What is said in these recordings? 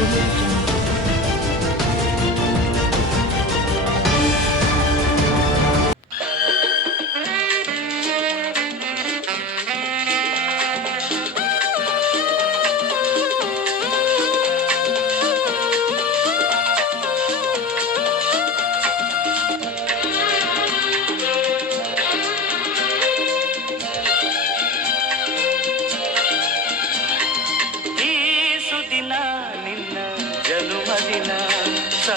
removed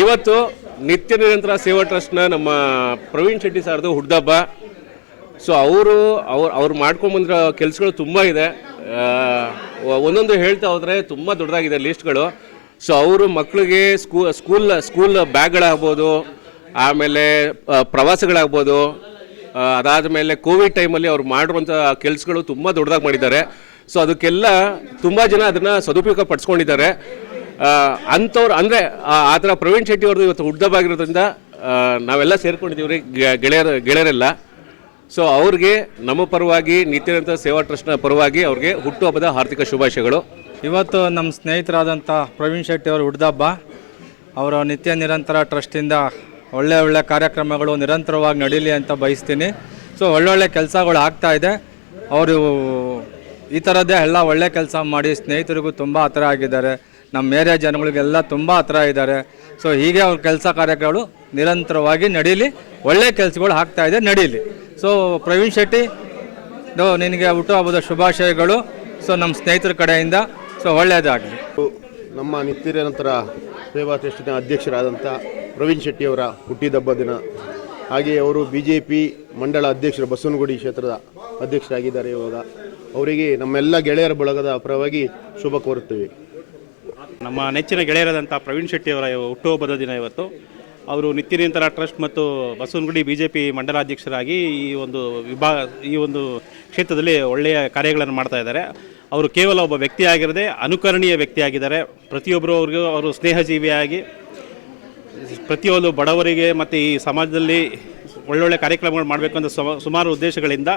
ಇವತ್ತು ನಿತ್ಯ ನಿರಂತರ ಸೇವಾ ಟ್ರಸ್ಟ್ನ ನಮ್ಮ ಪ್ರವೀಣ್ ಶೆಟ್ಟಿ ಸಾರ್ದು ಹುಡ್ದಬ್ಬ. ಸೊ ಅವರು, ಅವ್ರು ಅವ್ರು ಮಾಡ್ಕೊಂಬಂದಿರೋ ಕೆಲಸಗಳು ತುಂಬ ಇದೆ. ಒಂದೊಂದು ಹೇಳ್ತಾ ಹೋದರೆ ತುಂಬ ದೊಡ್ಡದಾಗಿದೆ ಲಿಸ್ಟ್ಗಳು. ಸೊ ಅವರು ಮಕ್ಕಳಿಗೆ ಸ್ಕೂ, ಸ್ಕೂಲ್ ಸ್ಕೂಲ್ ಬ್ಯಾಗ್ಗಳಾಗ್ಬೋದು, ಆಮೇಲೆ ಪ್ರವಾಸಗಳಾಗ್ಬೋದು ಅದಾದ ಮೇಲೆ ಕೋವಿಡ್ ಟೈಮಲ್ಲಿ ಅವ್ರು ಮಾಡಿರುವಂಥ ಕೆಲಸಗಳು ತುಂಬ ದೊಡ್ಡದಾಗಿ ಮಾಡಿದ್ದಾರೆ. ಸೊ ಅದಕ್ಕೆಲ್ಲ ತುಂಬ ಜನ ಅದನ್ನು ಸದುಪಯೋಗ ಪಡಿಸ್ಕೊಂಡಿದ್ದಾರೆ. ಅಂಥವ್ರು ಅಂದರೆ, ಆ ಥರ ಪ್ರವೀಣ್ ಶೆಟ್ಟಿ ಅವ್ರದ್ದು ಇವತ್ತು ಹುಡ್ದಬ್ಬಾಗಿರೋದ್ರಿಂದ ನಾವೆಲ್ಲ ಸೇರ್ಕೊಂಡಿದ್ದೀವಿ ರೀ ಗೆಳೆಯರ, ಗೆಳೆಯರೆಲ್ಲ. ಸೊ ಅವ್ರಿಗೆ ನಮ್ಮ ಪರವಾಗಿ ನಿತ್ಯನಂತ ಸೇವಾ ಟ್ರಸ್ಟ್ನ ಪರವಾಗಿ ಅವ್ರಿಗೆ ಹುಟ್ಟುಹಬ್ಬದ ಆರ್ಥಿಕ ಶುಭಾಶಯಗಳು. ಇವತ್ತು ನಮ್ಮ ಸ್ನೇಹಿತರಾದಂಥ ಪ್ರವೀಣ್ ಶೆಟ್ಟಿ ಅವರು ಹುಡ್ದಬ್ಬ ಅವರ ನಿತ್ಯ ನಿರಂತರ ಟ್ರಸ್ಟಿಂದ ಒಳ್ಳೆ ಒಳ್ಳೆ ಕಾರ್ಯಕ್ರಮಗಳು ನಿರಂತರವಾಗಿ ನಡೀಲಿ ಅಂತ ಬಯಸ್ತೀನಿ. ಸೊ ಒಳ್ಳೊಳ್ಳೆ ಕೆಲಸಗಳು ಆಗ್ತಾ ಇದೆ. ಅವರು ಈ ಥರದ್ದೇ ಎಲ್ಲ ಒಳ್ಳೆ ಕೆಲಸ ಮಾಡಿ ಸ್ನೇಹಿತರಿಗೂ ತುಂಬ ಹತ್ತಿರ ಆಗಿದ್ದಾರೆ. ನಮ್ಮ ಏರಿಯಾ ಜನಗಳಿಗೆಲ್ಲ ತುಂಬ ಹತ್ರ ಇದ್ದಾರೆ. ಸೊ ಹೀಗೆ ಅವ್ರ ಕೆಲಸ ಕಾರ್ಯಗಳು ನಿರಂತರವಾಗಿ ನಡೀಲಿ. ಒಳ್ಳೆ ಕೆಲಸಗಳು ಆಗ್ತಾ ಇದೆ, ನಡೀಲಿ. ಸೊ ಪ್ರವೀಣ್ ಶೆಟ್ಟಿ ನಿನಗೆ ಹುಟ್ಟುಹಬ್ಬದ ಶುಭಾಶಯಗಳು. ಸೊ ನಮ್ಮ ಸ್ನೇಹಿತರ ಕಡೆಯಿಂದ. ಸೊ ಒಳ್ಳೆಯದಾಗಲಿ. ನಮ್ಮ ನಿತ್ಯ ನಂತರ ಸೇವಾ ಟ್ರಸ್ಟಿನ ಅಧ್ಯಕ್ಷರಾದಂಥ ಪ್ರವೀಣ್ ಶೆಟ್ಟಿಯವರ ಹುಟ್ಟಿದಬ್ಬ ದಿನ. ಹಾಗೆಯೇ ಅವರು ಬಿ ಜೆ ಪಿ ಮಂಡಳ ಅಧ್ಯಕ್ಷರು, ಬಸವನಗುಡಿ ಕ್ಷೇತ್ರದ ಅಧ್ಯಕ್ಷರಾಗಿದ್ದಾರೆ ಇವಾಗ. ಅವರಿಗೆ ನಮ್ಮೆಲ್ಲ ಗೆಳೆಯರ ಬಳಗದ ಪರವಾಗಿ ಶುಭ ಕೋರುತ್ತೇವೆ. ನಮ್ಮ ನೆಚ್ಚಿನ ಗೆಳೆಯರಾದಂಥ ಪ್ರವೀಣ್ ಶೆಟ್ಟಿ ಅವರ ಹುಟ್ಟುಹಬ್ಬದ ದಿನ ಇವತ್ತು. ಅವರು ನಿತ್ಯ ನಿರಂತರ ಟ್ರಸ್ಟ್ ಮತ್ತು ಬಸವನಗುಡಿ ಬಿ ಜೆ ಪಿ ಮಂಡಲಾಧ್ಯಕ್ಷರಾಗಿ ಈ ಒಂದು ವಿಭಾಗ, ಈ ಒಂದು ಕ್ಷೇತ್ರದಲ್ಲಿ ಒಳ್ಳೆಯ ಕಾರ್ಯಗಳನ್ನು ಮಾಡ್ತಾ ಇದ್ದಾರೆ. ಅವರು ಕೇವಲ ಒಬ್ಬ ವ್ಯಕ್ತಿಯಾಗಿರದೆ ಅನುಕರಣೀಯ ವ್ಯಕ್ತಿಯಾಗಿದ್ದಾರೆ ಪ್ರತಿಯೊಬ್ಬರು ಅವ್ರಿಗೂ ಅವರು ಸ್ನೇಹಜೀವಿಯಾಗಿ, ಪ್ರತಿಯೊಂದು ಬಡವರಿಗೆ ಮತ್ತು ಈ ಸಮಾಜದಲ್ಲಿ ಒಳ್ಳೊಳ್ಳೆ ಕಾರ್ಯಕ್ರಮಗಳು ಮಾಡಬೇಕು ಅಂತ ಸುಮ, ಸುಮಾರು ಉದ್ದೇಶಗಳಿಂದ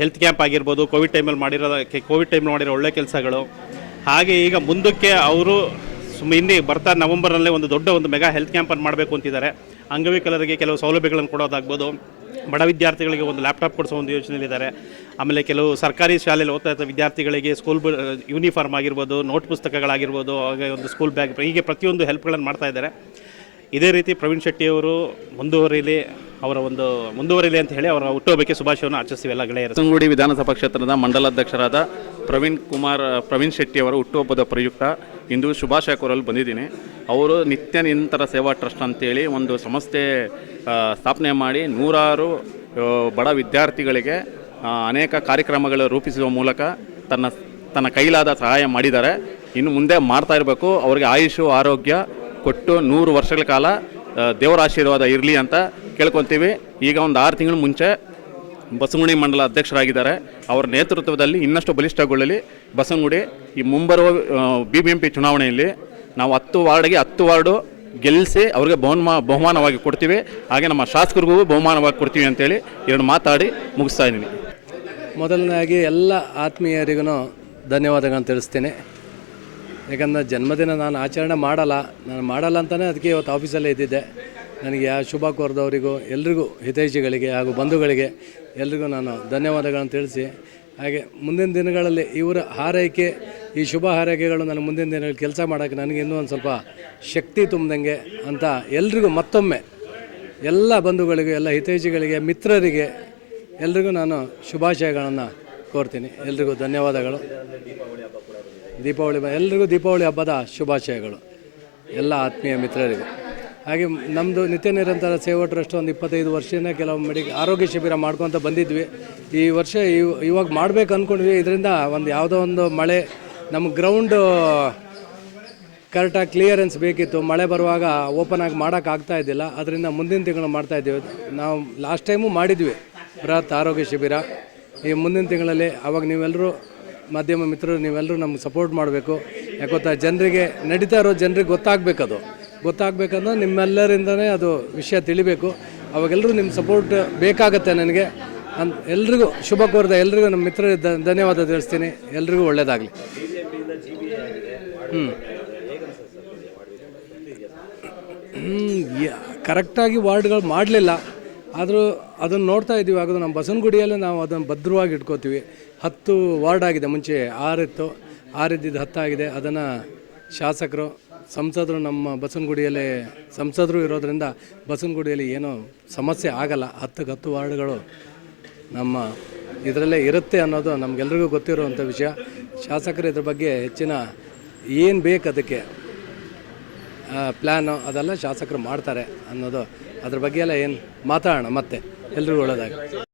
ಹೆಲ್ತ್ ಕ್ಯಾಂಪ್ ಆಗಿರ್ಬೋದು ಕೋವಿಡ್ ಟೈಮಲ್ಲಿ ಮಾಡಿರೋ ಕೋವಿಡ್ ಟೈಮಲ್ಲಿ ಮಾಡಿರೋ ಒಳ್ಳೆ ಕೆಲಸಗಳು. ಹಾಗೆ ಈಗ ಮುಂದಕ್ಕೆ ಅವರು ಸುಮ್ಮ ಹಿಂದೆ ಬರ್ತಾ ನವೆಂಬರ್ನಲ್ಲೇ ಒಂದು ದೊಡ್ಡ ಒಂದು ಮೆಗಾ ಹೆಲ್ತ್ ಕ್ಯಾಂಪನ್ನು ಮಾಡಬೇಕು ಅಂತಿದ್ದಾರೆ. ಅಂಗವಿಕಲರಿಗೆ ಕೆಲವು ಸೌಲಭ್ಯಗಳನ್ನು ಕೊಡೋದಾಗ್ಬೋದು, ಬಡ ವಿದ್ಯಾರ್ಥಿಗಳಿಗೆ ಒಂದು ಲ್ಯಾಪ್ಟಾಪ್ ಕೊಡಿಸೋ ಒಂದು ಯೋಜನೆಯಲ್ಲಿದ್ದಾರೆ. ಆಮೇಲೆ ಕೆಲವು ಸರ್ಕಾರಿ ಶಾಲೆಯಲ್ಲಿ ಓದ್ತಾ ಇದ್ದ ವಿದ್ಯಾರ್ಥಿಗಳಿಗೆ ಸ್ಕೂಲ್ ಯೂನಿಫಾರ್ಮ್ ಆಗಿರ್ಬೋದು, ನೋಟ್ ಪುಸ್ತಕಗಳಾಗಿರ್ಬೋದು, ಹಾಗೆ ಒಂದು ಸ್ಕೂಲ್ ಬ್ಯಾಗ್, ಹೀಗೆ ಪ್ರತಿಯೊಂದು ಹೆಲ್ಪ್ಗಳನ್ನು ಮಾಡ್ತಾ ಇದ್ದಾರೆ. ಇದೇ ರೀತಿ ಪ್ರವೀಣ್ ಶೆಟ್ಟಿಯವರು ಮುಂದುವರಿಲಿ, ಅವರ ಒಂದು ಮುಂದುವರಿಲಿ ಅಂತ ಹೇಳಿ ಅವರ ಹುಟ್ಟುಹಬ್ಬಕ್ಕೆ ಶುಭಾಶಯವನ್ನು ಆಚರಿಸ್ತೀವಿ ಎಲ್ಲ ಗೆಳೆಯರು. ವಿಧಾನಸಭಾ ಕ್ಷೇತ್ರದ ಮಂಡಲಾಧ್ಯಕ್ಷರಾದ ಪ್ರವೀಣ್ ಕುಮಾರ್, ಪ್ರವೀಣ್ ಶೆಟ್ಟಿ ಅವರ ಹುಟ್ಟುಹಬ್ಬದ ಪ್ರಯುಕ್ತ ಇಂದು ಶುಭಾಶಯ ಕೋರಲು ಬಂದಿದ್ದೀನಿ. ಅವರು ನಿತ್ಯ ನಿರಂತರ ಸೇವಾ ಟ್ರಸ್ಟ್ ಅಂತೇಳಿ ಒಂದು ಸಂಸ್ಥೆ ಸ್ಥಾಪನೆ ಮಾಡಿ ನೂರಾರು ಬಡ ವಿದ್ಯಾರ್ಥಿಗಳಿಗೆ ಅನೇಕ ಕಾರ್ಯಕ್ರಮಗಳು ರೂಪಿಸುವ ಮೂಲಕ ತನ್ನ ತನ್ನ ಕೈಲಾದ ಸಹಾಯ ಮಾಡಿದ್ದಾರೆ. ಇನ್ನು ಮುಂದೆ ಮಾಡ್ತಾ ಇರಬೇಕು. ಅವರಿಗೆ ಆಯುಷು, ಆರೋಗ್ಯ ಕೊಟ್ಟು ನೂರು ವರ್ಷಗಳ ಕಾಲ ದೇವರ ಆಶೀರ್ವಾದ ಇರಲಿ ಅಂತ ಕೇಳ್ಕೊತೀವಿ. ಈಗ ಒಂದು ಆರು ತಿಂಗಳ ಮುಂಚೆ ಬಸವನಗುಡಿ ಮಂಡಲ ಅಧ್ಯಕ್ಷರಾಗಿದ್ದಾರೆ. ಅವರ ನೇತೃತ್ವದಲ್ಲಿ ಇನ್ನಷ್ಟು ಬಲಿಷ್ಠಗೊಳ್ಳಲಿ. ಬಸವನಗುಡಿ ಈ ಮುಂಬರುವ ಬಿ ಬಿ ಎಂ ಪಿ ಚುನಾವಣೆಯಲ್ಲಿ ನಾವು ಹತ್ತು ವಾರ್ಡ್ಗೆ ಹತ್ತು ವಾರ್ಡು ಗೆಲ್ಲಿಸಿ ಅವ್ರಿಗೆ ಬಹುಮಾ ಬಹುಮಾನವಾಗಿ ಕೊಡ್ತೀವಿ. ಹಾಗೆ ನಮ್ಮ ಶಾಸಕರಿಗೂ ಬಹುಮಾನವಾಗಿ ಕೊಡ್ತೀವಿ ಅಂತೇಳಿ ಎರಡು ಮಾತಾಡಿ ಮುಗಿಸ್ತಾ ಇದ್ದೀನಿ. ಮೊದಲನೇದಾಗಿ ಎಲ್ಲ ಆತ್ಮೀಯರಿಗೂ ಧನ್ಯವಾದಗಳನ್ನು ತಿಳಿಸ್ತೀನಿ. ಯಾಕಂದರೆ ಜನ್ಮದಿನ ನಾನು ಆಚರಣೆ ಮಾಡಲ್ಲ. ನಾನು ಮಾಡಲ್ಲ ಅಂತಲೇ ಅದಕ್ಕೆ ಇವತ್ತು ಆಫೀಸಲ್ಲೇ ಇದ್ದಿದ್ದೆ. ನನಗೆ ಆ ಶುಭ ಕೋರಿದವರಿಗೂ, ಎಲ್ರಿಗೂ ಹಿತೈಷಿಗಳಿಗೆ ಹಾಗೂ ಬಂಧುಗಳಿಗೆ ಎಲ್ರಿಗೂ ನಾನು ಧನ್ಯವಾದಗಳನ್ನು ತಿಳಿಸಿ. ಹಾಗೆ ಮುಂದಿನ ದಿನಗಳಲ್ಲಿ ಇವರ ಹಾರೈಕೆ, ಈ ಶುಭ ಹಾರೈಕೆಗಳು ನಾನು ಮುಂದಿನ ದಿನಗಳಲ್ಲಿ ಕೆಲಸ ಮಾಡೋಕ್ಕೆ ನನಗೆ ಇನ್ನೂ ಒಂದು ಸ್ವಲ್ಪ ಶಕ್ತಿ ತುಂಬ್ದಂಗೆ ಅಂತ ಎಲ್ರಿಗೂ ಮತ್ತೊಮ್ಮೆ ಎಲ್ಲ ಬಂಧುಗಳಿಗೂ, ಎಲ್ಲ ಹಿತೈಷಿಗಳಿಗೆ, ಮಿತ್ರರಿಗೆ ಎಲ್ರಿಗೂ ನಾನು ಶುಭಾಶಯಗಳನ್ನು ಕೋರ್ತೀನಿ. ಎಲ್ರಿಗೂ ಧನ್ಯವಾದಗಳು. ದೀಪಾವಳಿ ಎಲ್ರಿಗೂ ದೀಪಾವಳಿ ಹಬ್ಬದ ಶುಭಾಶಯಗಳು. ಎಲ್ಲ ಆತ್ಮೀಯ ಮಿತ್ರರಿಗೂ. ಹಾಗೆ ನಮ್ಮದು ನಿತ್ಯ ನಿರಂತರ ಸೇವಾ ಟ್ರಸ್ಟ್ ಒಂದು ಇಪ್ಪತ್ತೈದು ವರ್ಷದಿಂದ ಕೆಲವು ಮೆಡಿ ಆರೋಗ್ಯ ಶಿಬಿರ ಮಾಡ್ಕೊತ ಬಂದಿದ್ವಿ. ಈ ವರ್ಷ ಇವ್ ಇವಾಗ ಮಾಡಬೇಕು ಅಂದ್ಕೊಂಡ್ವಿ ಇದರಿಂದ ಒಂದು ಯಾವುದೋ ಒಂದು ಮಳೆ, ನಮ್ಮ ಗ್ರೌಂಡು ಕರೆಕ್ಟಾಗಿ ಕ್ಲಿಯರೆನ್ಸ್ ಬೇಕಿತ್ತು. ಮಳೆ ಬರುವಾಗ ಓಪನ್ ಆಗಿ ಮಾಡೋಕ್ಕಾಗ್ತಾ ಇದ್ದಿಲ್ಲ. ಅದರಿಂದ ಮುಂದಿನ ತಿಂಗಳು ಮಾಡ್ತಾ ಇದ್ದೀವಿ. ನಾವು ಲಾಸ್ಟ್ ಟೈಮು ಮಾಡಿದ್ವಿ ಬೃಹತ್ ಆರೋಗ್ಯ ಶಿಬಿರ. ಈ ಮುಂದಿನ ತಿಂಗಳಲ್ಲಿ ಅವಾಗ ನೀವೆಲ್ಲರೂ ಮಾಧ್ಯಮ ಮಿತ್ರರು, ನೀವೆಲ್ಲರೂ ನಮ್ಗೆ ಸಪೋರ್ಟ್ ಮಾಡಬೇಕು. ಯಾಕೊತ್ತಾ ಜನರಿಗೆ ನಡೀತಾ ಇರೋ ಜನರಿಗೆ ಗೊತ್ತಾಗಬೇಕದು. ಗೊತ್ತಾಗಬೇಕಂದ್ರೆ ನಿಮ್ಮೆಲ್ಲರಿಂದನೇ ಅದು ವಿಷಯ ತಿಳಿಬೇಕು. ಅವಾಗೆಲ್ಲರೂ ನಿಮ್ಮ ಸಪೋರ್ಟ್ ಬೇಕಾಗತ್ತೆ ನನಗೆ. ಅನ್, ಎಲ್ರಿಗೂ ಶುಭ ಕೋರಿದ ಎಲ್ರಿಗೂ ನಮ್ಮ ಮಿತ್ರ ಧನ್ಯವಾದ ತಿಳಿಸ್ತೀನಿ. ಎಲ್ರಿಗೂ ಒಳ್ಳೆಯದಾಗಲಿ ಹ್ಞೂ ಕರೆಕ್ಟಾಗಿ ವಾರ್ಡ್ಗಳು ಮಾಡಲಿಲ್ಲ. ಆದರೂ ಅದನ್ನು ನೋಡ್ತಾ ಇದ್ದೀವಿ ಆಗೋದು ನಮ್ಮ ಬಸವನಗುಡಿಯಲ್ಲೇ ನಾವು ಅದನ್ನು ಭದ್ರವಾಗಿ ಇಟ್ಕೋತೀವಿ. ಹತ್ತು ವಾರ್ಡ್ ಆಗಿದೆ ಮುಂಚೆ. ಆರಿತ್ತು, ಆರಿದ್ದಿದ್ದು ಹತ್ತಾಗಿದೆ. ಅದನ್ನು ಶಾಸಕರು, ಸಂಸದರು ನಮ್ಮ ಬಸವನಗುಡಿಯಲ್ಲಿ, ಸಂಸದರು ಇರೋದರಿಂದ ಬಸವನಗುಡಿಯಲ್ಲಿ ಏನೂ ಸಮಸ್ಯೆ ಆಗಲ್ಲ. ಹತ್ತಕ್ಕೆ ಹತ್ತು ವಾರ್ಡ್ಗಳು ನಮ್ಮ ಇದರಲ್ಲೇ ಇರುತ್ತೆ ಅನ್ನೋದು ನಮಗೆಲ್ಲರಿಗೂ ಗೊತ್ತಿರುವಂಥ ವಿಷಯ. ಶಾಸಕರು ಇದ್ರ ಬಗ್ಗೆ ಹೆಚ್ಚಿನ ಏನು ಬೇಕು ಅದಕ್ಕೆ ಪ್ಲ್ಯಾನು ಅದೆಲ್ಲ ಶಾಸಕರು ಮಾಡ್ತಾರೆ ಅನ್ನೋದು. ಅದ್ರ ಬಗ್ಗೆ ಎಲ್ಲ ಏನು ಮಾತಾಡೋಣ ಮತ್ತೆ. ಎಲ್ಲರಿಗೂ ಒಳ್ಳೆಯದಾಗಲಿ